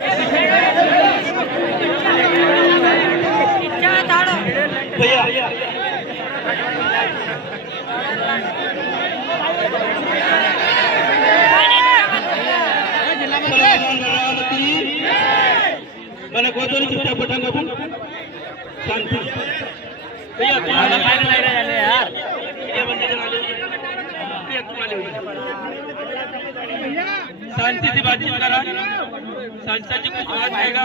भैया मला गोदोरी चिट्टा पटांगा पण शांती भैया तुम्हाला काय नाही राहिले यार ये बंदे जनाले ये तुम्हाला शांति से बातचीत करा संसद जी कुछ बात आएगा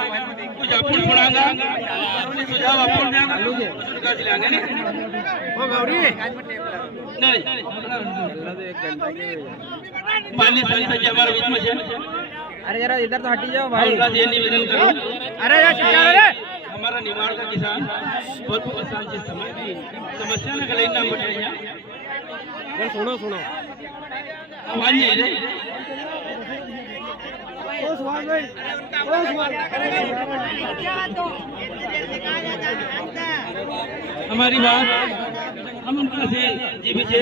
कुछ अपन सुनाएगा कुछ सुझाव अपन देगा कुछ उनका दिलाएंगे नहीं वो गौरी नहीं माननीय संसद जी हमारे बीच में है। अरे जरा इधर तो हटी जाओ भाई। ये निवेदन करो अरे यार हमारा निवाड़ का किसान बहुत परेशान जिस समय समस्या न गले ना बढ़े सुनो सुनो आवाज नहीं रे हमारी बात हम उनका से जी पीछे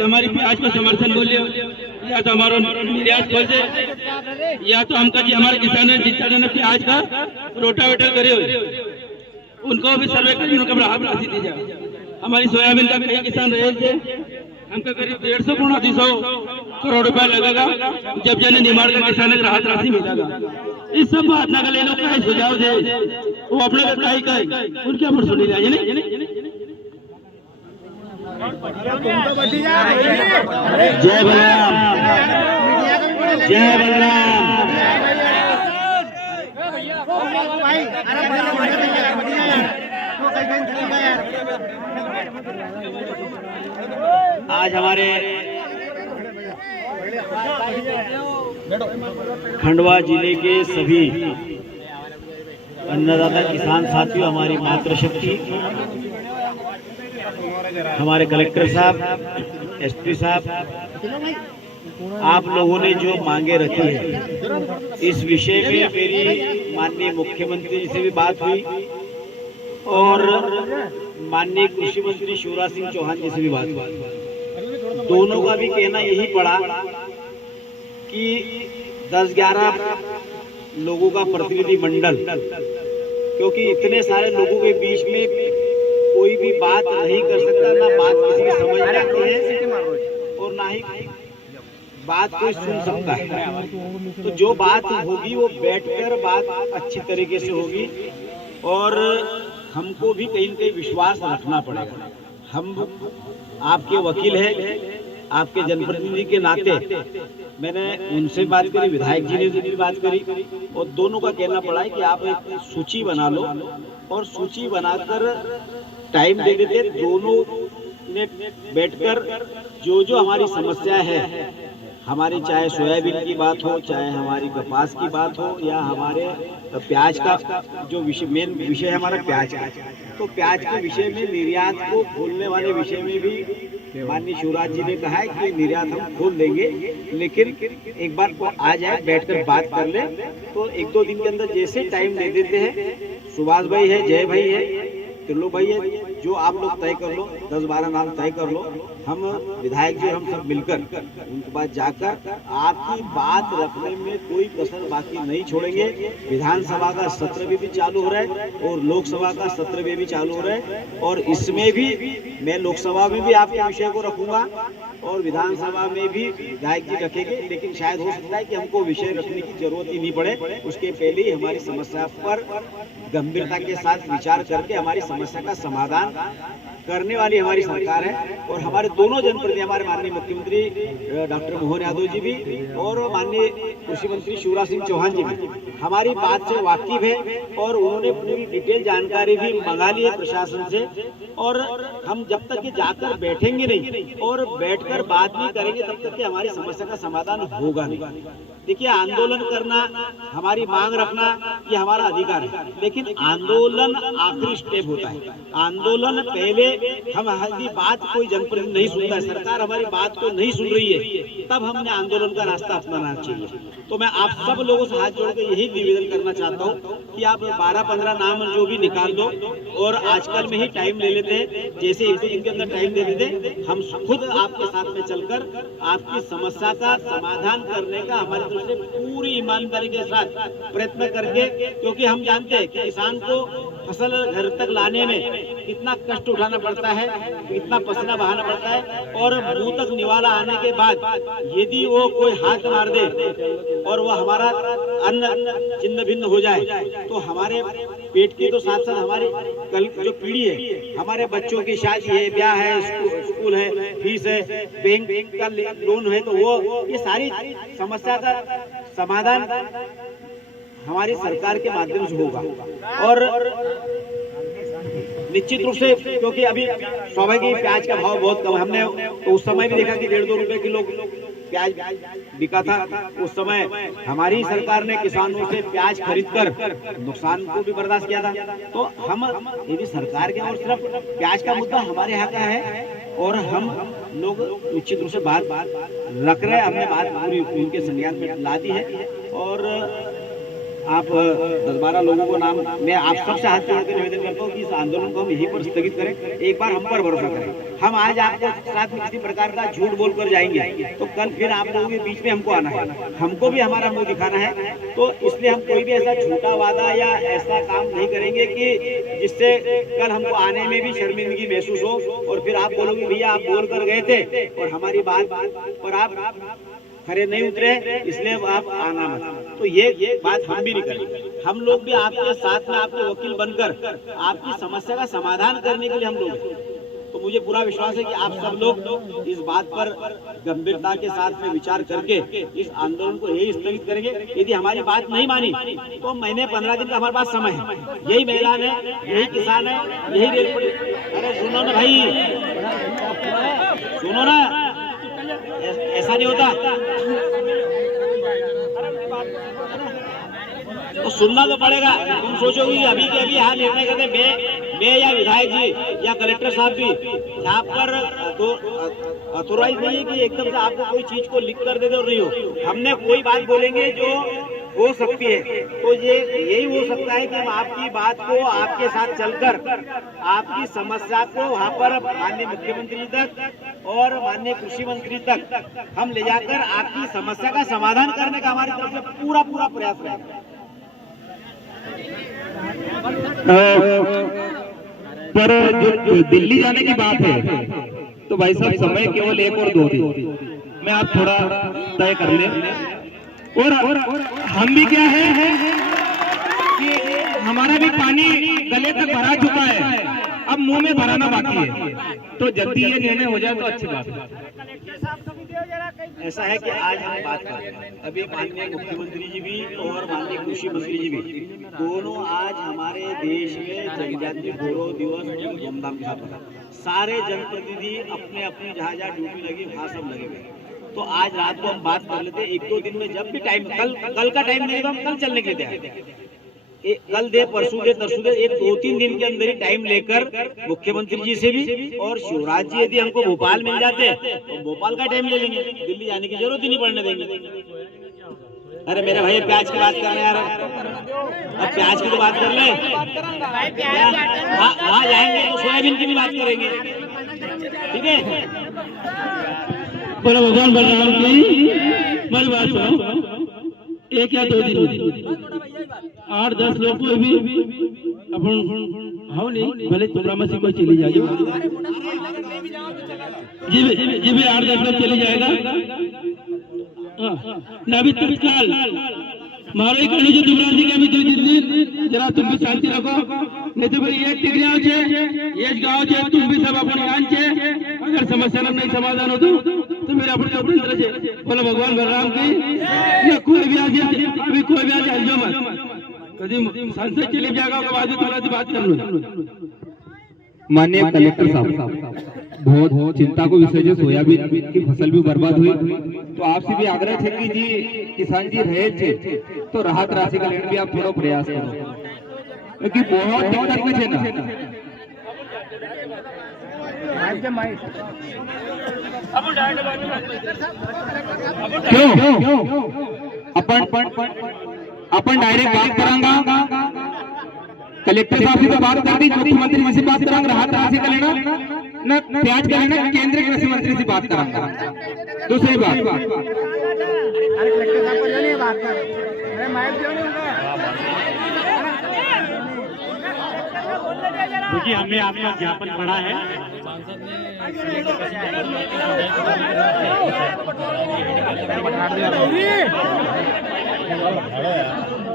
हमारी प्याज का समर्थन बोलिए या तो हमारा निर्यात खोल दे या तो हमका जी हमारे किसान जितना ने प्याज का रोटावेटर करे उनको भी सर्वे कर उनका राशि दी जाए। हमारी सोयाबीन का कई किसान रहे थे हमका करीब 150 करोड़ रुपया लगेगा जब जन निमाड़ का किसान को राहत राशि मिलेगा। इस सब बात ना ले लो का सुझाव दे वो अपने बताई का उनके ऊपर सुनी जाए नहीं जय बलराम जय बलराम। आज हमारे खंडवा जिले के सभी अन्नदाता किसान साथियों, हमारी मातृशक्ति, हमारे कलेक्टर साहब, एसपी साहब, आप लोगों ने जो मांगे रखी है इस विषय में मेरी माननीय मुख्यमंत्री जी से भी बात हुई और माननीय कृषि मंत्री शिवराज सिंह चौहान जी से भी बात हुई। दोनों का भी कहना यही पड़ा कि 10-11 लोगों का प्रतिनिधि मंडल, क्योंकि इतने सारे लोगों के बीच में कोई भी बात नहीं कर सकता, ना बात किसी की समझ में आती है और ना ही बात कोई सुन सकता है। तो जो बात होगी वो बैठकर बात अच्छी तरीके से होगी और हमको भी कहीं न कहीं विश्वास रखना पड़ेगा। हम आपके वकील हैं, आपके जनप्रतिनिधि के नाते मैंने उनसे बात करी, विधायक जी ने भी बात करी और दोनों का कहना पड़ा है कि आप एक सूची बना लो और सूची बनाकर टाइम दे देते, दोनों ने बैठकर जो जो हमारी समस्या है, हमारी चाहे सोयाबीन की बात हो, चाहे हमारी कपास की बात हो या हमारे प्याज का जो विषय, मेन विषय है हमारा प्याज का, तो प्याज के विषय में निर्यात को खोलने वाले विषय में भी माननीय शिवराज जी ने कहा है कि निर्यात हम खोल देंगे, लेकिन एक बार को आ जाए बैठकर बात कर ले। तो 1-2 दिन के अंदर जैसे टाइम दे देते हैं, सुभाष भाई है, जय भाई है, त्रिलोक भाई है, जो आप लोग तय कर लो, 10-12 नाम तय कर लो, हम विधायक जी हम सब मिलकर उनके पास जाकर आपकी बात रखने में कोई कसर बाकी नहीं छोड़ेंगे। विधानसभा का सत्र भी चालू हो रहा है और लोकसभा का सत्र भी चालू हो रहा है और इसमें भी मैं लोकसभा में भी आपके विषय को रखूंगा और विधानसभा में भी विधायक जी रखेंगे, लेकिन शायद हो सकता है कि हमको विषय रखने की जरूरत ही नहीं पड़े, उसके पहले ही हमारी समस्या पर गंभीरता के साथ विचार करके हमारी समस्या का समाधान करने वाली हमारी सरकार है। और हमारे दोनों जनप्रतिनिधि, हमारे माननीय मुख्यमंत्री डॉक्टर मोहन यादव जी भी और माननीय कृषि मंत्री शिवराज सिंह चौहान जी भी हमारी बात से वाकिफ है और उन्होंने पूरी डिटेल जानकारी भी मंगा ली है प्रशासन से। और हम जब तक कि जाकर बैठेंगे नहीं और बैठकर बात नहीं करेंगे तब तक कि हमारी समस्या का समाधान होगा नहीं। देखिए, आंदोलन करना, हमारी मांग रखना ये हमारा अधिकार है, लेकिन आंदोलन आखिरी स्टेप होता है। आंदोलन पहले हमारी बात कोई जनप्रतिनिधि नहीं सुनता है, सरकार हमारी बात को नहीं सुन रही है, तब हमने आंदोलन का रास्ता अपनाना चाहिए। तो मैं आप सब लोगों से हाथ जोड़ के यही निवेदन करना चाहता हूँ कि आप 12-15 नाम जो भी निकाल दो और आजकल में ही टाइम ले लेते हैं, जैसे एक दिन के अंदर टाइम दे देते, हम खुद आपके साथ में चलकर आपकी समस्या का समाधान करने का हमारी तरफ से पूरी ईमानदारी के साथ प्रयत्न करके, क्योंकि हम जानते हैं कि किसान को फसल घर तक लाने में कितना कष्ट उठाना पड़ता है, कितना पसीना बहाना पड़ता है, और मुंह तक निवाला आने के बाद यदि वो कोई हाथ मार दे और वो हमारा अन्न छिन्न भिन्न हो जाए तो हमारे पेट की तो साथ साथ हमारी कल जो पीढ़ी है, हमारे बच्चों की शादी है, ब्याह है, स्कूल है, फीस है, बैंक का लोन है, तो वो ये सारी समस्या का समाधान हमारी सरकार के माध्यम से होगा। और निश्चित रूप से, क्योंकि अभी स्वाभाविक प्याज का भाव बहुत कम है, हमने तो उस समय भी देखा कि 1.5-2 रुपए किलो प्याज बिका था। उस समय हमारी सरकार ने किसानों से प्याज खरीदकर नुकसान को भी बर्दाश्त किया था। तो हम यदि सरकार के और सिर्फ प्याज का मुद्दा हमारे यहाँ का है और हम लोग निश्चित रूप से बात रख रहे हैं, हमने बात पूरी उनके संज्ञान में ला दी है। और आप 10-12 लोगों को नाम मैं आप सबसे हाथ जोड़ कर निवेदन करता हूँ कि इस आंदोलन को हम यहीं पर स्थगित करें, एक बार हम पर भरोसा करें। हम आज आपके साथ में किसी प्रकार का झूठ बोल कर जाएंगे तो कल फिर आप लोगों के बीच में हमको आना है, हमको भी हमारा मुंह दिखाना है। तो इसलिए हम कोई भी ऐसा झूठा वादा या ऐसा काम नहीं करेंगे कि जिससे कल हमको आने में भी शर्मिंदगी महसूस हो और फिर आप बोलोगे भैया आप बोल कर गए थे और हमारी बात पर आप खरे नहीं उतरे, इसलिए आप आना मत। तो ये बात हम भी नहीं करेंगे। हम लोग भी आपके साथ में आपके वकील बनकर आपकी समस्या का समाधान करने के लिए हम लोग, तो मुझे पूरा विश्वास है कि आप सब लोग इस बात पर गंभीरता के साथ में विचार करके इस आंदोलन को यही स्थगित करेंगे। यदि हमारी बात नहीं मानी तो महीने 15 दिन का हमारे पास समय है, यही मैदान है, यही किसान है, यही रेल पटरी। अरे सुनो ना भाई, सुनो ना, ऐसा नहीं होता तो सुनना तो पड़ेगा। तुम सोचोगे अभी के अभी यहाँ निर्णय करते मैं या विधायक जी या कलेक्टर साहब भी यहाँ पर अथोराइज नहीं है कि एकदम से आपको कोई चीज को लिख कर दे दो, नहीं हो। हमने कोई बात बोलेंगे जो हो सकती है, तो ये यही हो सकता है कि हम आपकी बात को आपके साथ चलकर आपकी समस्या को वहाँ पर माननीय मुख्यमंत्री तक और माननीय कृषि मंत्री तक हम ले जाकर आपकी समस्या का समाधान करने का हमारी तरफ से पूरा प्रयास रहेगा। पर जो दिल्ली जाने की बात है तो भाई साहब समय केवल 1 और 2 दिन में आप थोड़ा तय कर लें। और हम भी क्या है कि हमारा भी पानी गले तक भरा चुका है, अब मुंह में भराना बाकी है, तो जल्दी ये निर्णय हो जाए तो अच्छी बात है। ऐसा है कि आज हम बात कर रहे हैं, अभी माननीय मुख्यमंत्री जी भी और माननीय कृषि मंत्री जी भी दोनों आज हमारे देश में जनजातीय गौरव दिवस धूमधाम के साथ मना, सारे जनप्रतिनिधि अपने अपनी जहाँ जहाँ ड्यूटी लगी वहाँ सब लगे हुए। तो आज रात को हम बात कर लेते हैं, 1-2 दिन में जब भी टाइम, कल का टाइम नहीं तो हम कल चलने के लिए कल दे, परसों दे, तरसों दे, 2-3 दिन के अंदर ही टाइम लेकर मुख्यमंत्री जी से भी और शिवराज जी यदि हमको भोपाल मिल जाते तो भोपाल का टाइम ले लेंगे, दिल्ली जाने की जरूरत ही नहीं पड़ने देंगे। अरे मेरे भाई प्याज की बात कर रहे हैं यार, अब प्याज की तो बात कर ले, वहाँ जाएंगे तो सोयाबीन की भी बात करेंगे, ठीक है। बोलो भगवान बलराम की, मेरी बात सुनो, 1 या 2 दिन 8-10 लोग को भी अपन हाँ नहीं भले तुमरा से कोई चली जाएगी जी भी 8-10 लोग चली जाएगा ना। अभी तत्काल मारो करनी जो तुमरा जी के भी 2 दिन जरा तुम भी शांति रखो, नहीं तो फिर एक टिकड़ियाव छे एक गांव छे, तुम भी सब अपन जान छे, अगर समस्या नहीं समाधान हो तो मेरे अपने अंदर छे। बोलो भगवान बलराम की, कोई भी आज अभी कोई भी आज जो मत कभी संसद चले जाएगा उसके बाद थोड़ा सी बात कर लो। माननीय कलेक्टर साहब, बहुत चिंता को विषय जो सोयाबीन की फसल भी बर्बाद हुई, तो आपसे भी आग्रह है कि जी किसान जी रहे थे तो राहत राशि का लेने भी आप थोड़ा प्रयास करो, क्योंकि बहुत दिक्कत में थे ना। क्यों अपन डायरेक्ट बात करांगा कलेक्टर साहब से बात कर दी, मुख्यमंत्री जी से बात करांगा, राहत राशि का लेना न प्याज का लेना केंद्रीय कृषि मंत्री से बात करांगा। दूसरी बात अरे कलेक्टर साहब को जो नहीं बात कर, अरे माइक क्यों नहीं उनका? देखिए हमने आपका ज्ञापन पढ़ा है।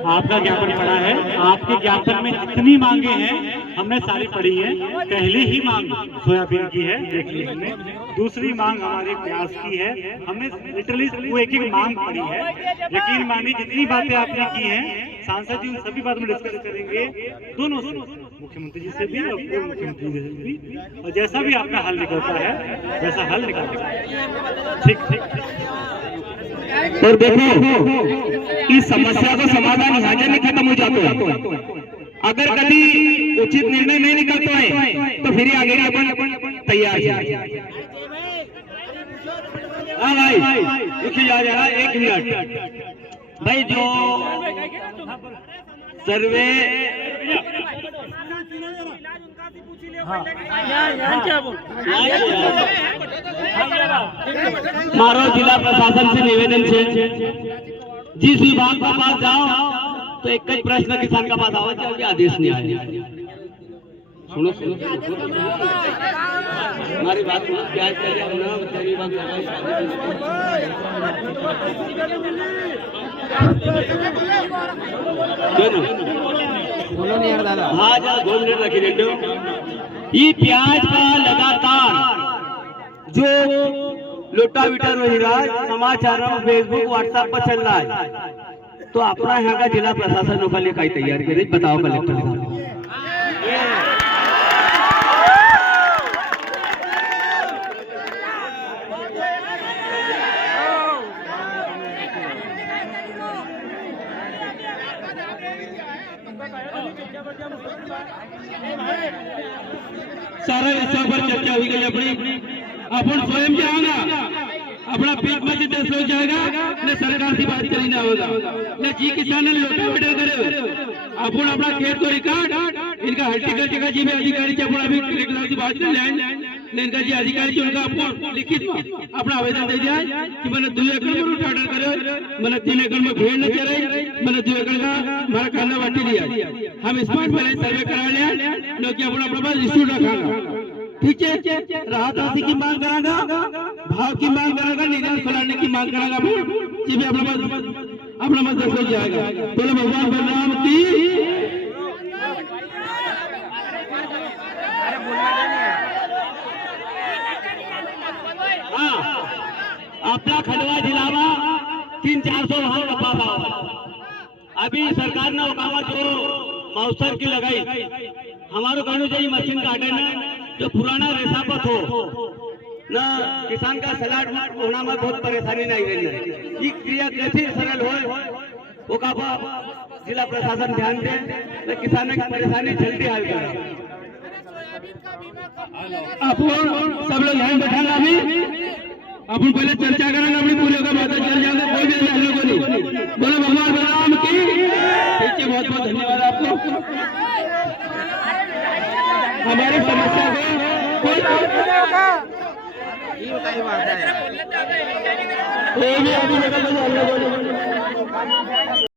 आपका ज्ञापन पढ़ा है। आपके ज्ञापन में जितनी मांगे हैं हमने सारी पढ़ी है। पहली ही मांग सोयाबीन की है, देख ली हमने। दूसरी मांग हमारे प्याज की है, हमने लिटरली वो एक एक मांग पढ़ी है। यकीन मानिए जितनी बातें आपने की हैं सांसद जी उन सभी बातों में डिस्कस करेंगे दोनों से, मुख्यमंत्री जी से भी और पूर्व मुख्यमंत्री जी से भी, और जैसा भी आपका हल निकलता है वैसा हल निकालेगा। ठीक। और देखो इस समस्या का समाधान यहाँ से नहीं खत्म हो जाता है। अगर कभी उचित निर्णय नहीं निकलता है तो फिर आगे अपन तैयार है। हाँ भाई देखिए जा रहा 1 मिनट भाई, जो सर्वे मारो जिला प्रशासन से निवेदन है, जिस विभाग के पास जाओ तो एक ही प्रश्न किसान का पास आवाज जाओ कि आदेश नहीं आया। सुनो हमारी बात सुनो, प्याज के लिए बोलो नहीं यार दादा। हाँ जा 2 मिनट रखी देते हो। ये प्याज का लगातार जो लोटावीटर वही रहा समाचार फेसबुक व्हाट्सएप पर चल रहा है, तो अपना यहाँ का जिला प्रशासन के लिए कई तैयार करे, बताओ कलेक्टर साहब। सारा विषय पर चर्चा हुई गई अपनी। अपन स्वयं जाएगा अपना पेट में जितना हो जाएगा न सरकार से बात करी ना होगा न जी किसान ने लोटा बेटा करे। अपन अपना खेत को रिकॉर्ड इनका हर्टिकल्चर का जी में अधिकारी से अपन अभी कलेक्टर से बात कर लें, इनका जी अधिकारी उनका अपन लिखित अपना आवेदन दे दिया कि मैंने 2 एकड़ में रूट ऑर्डर करे, मैंने 3 एकड़ में भेड़ न चले, मैंने 2 एकड़ का हमारा खाना बांटी दिया। हम स्मार्ट बैलेंस सर्वे करा लिया, क्योंकि अपना अपना पास इंस्टीट्यूट रखा। ठीक है, राहत राशि की मांग करागा, भाव की मांग करागा, निदान फैलाने की मांग करागा, जी भी अपना मत हो जाएगा। बोले भगवान बलराम की। अपना खंडवा जिला में 300-400 वहां कपा भाव अभी सरकार ने ओकावा जो मौसर की लगाई, हमारे कहने चाहिए मशीन काटन जो पुराना रेसापत हो न किसान का सलाड होना में बहुत परेशानी नहीं रही। ये क्रिया कैसे सरल हो ओकावा जिला प्रशासन ध्यान दे न किसानों की परेशानी जल्दी हल करे। अपन सब लोग ध्यान बैठाना, अभी अपन पहले चर्चा करेंगे अपनी पूरे का बात चल जाएगा, कोई भी हम लोगों नहीं। बोलो भगवान बलराम की। ठीक है, बहुत बहुत धन्यवाद आपको। हमारी समस्या को कोई भी